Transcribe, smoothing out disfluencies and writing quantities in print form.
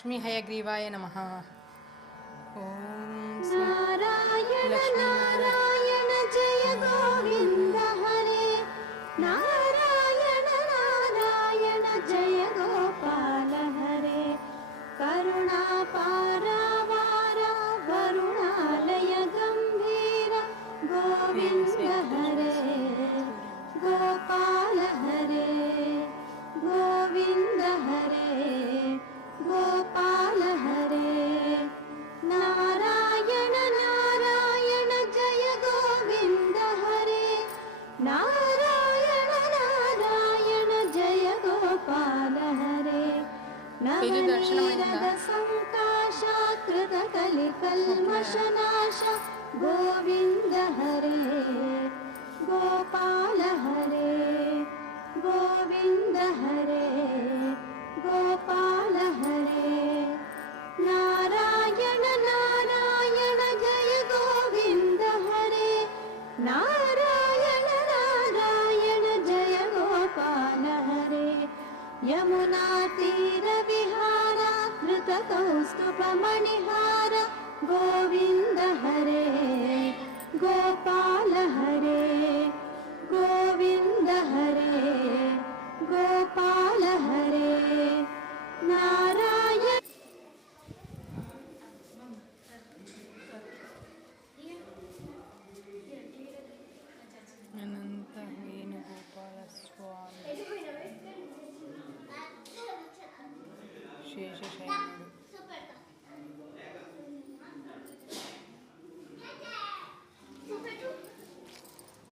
लक्ष्मी हयग्रीवाय नमः। ओम नारायण लक्ष्मी नारायण जय गोविंद हरे, नारायण नारायण जय गोपाल हरे, करुणा पारावार वरुणालय गंभीर गोविंद हरे, गोपाल हरे, गोविंद हरे, गोपाल हरे, नारायण नारायण जय गोविंद हरे, नारायण नारायण जय गोपाल हरे, नवनीरद संकाशाकृत कलिकल्मषनाश गोविंद हरे, गोपाल हरे, गोविंद हरे, गोपाल हरे, नारायण नारायण जय गोविंद हरे, नारायण नारायण जय गोपाल हरे, यमुना तीर विहार कृत कौस्तुभ मणिहार गोविंद हरे, गोपाल हरे, गोविंद हरे, गोपाल हरे, नारायण अनंत वेणुगोपाल स्वामी शेषशयन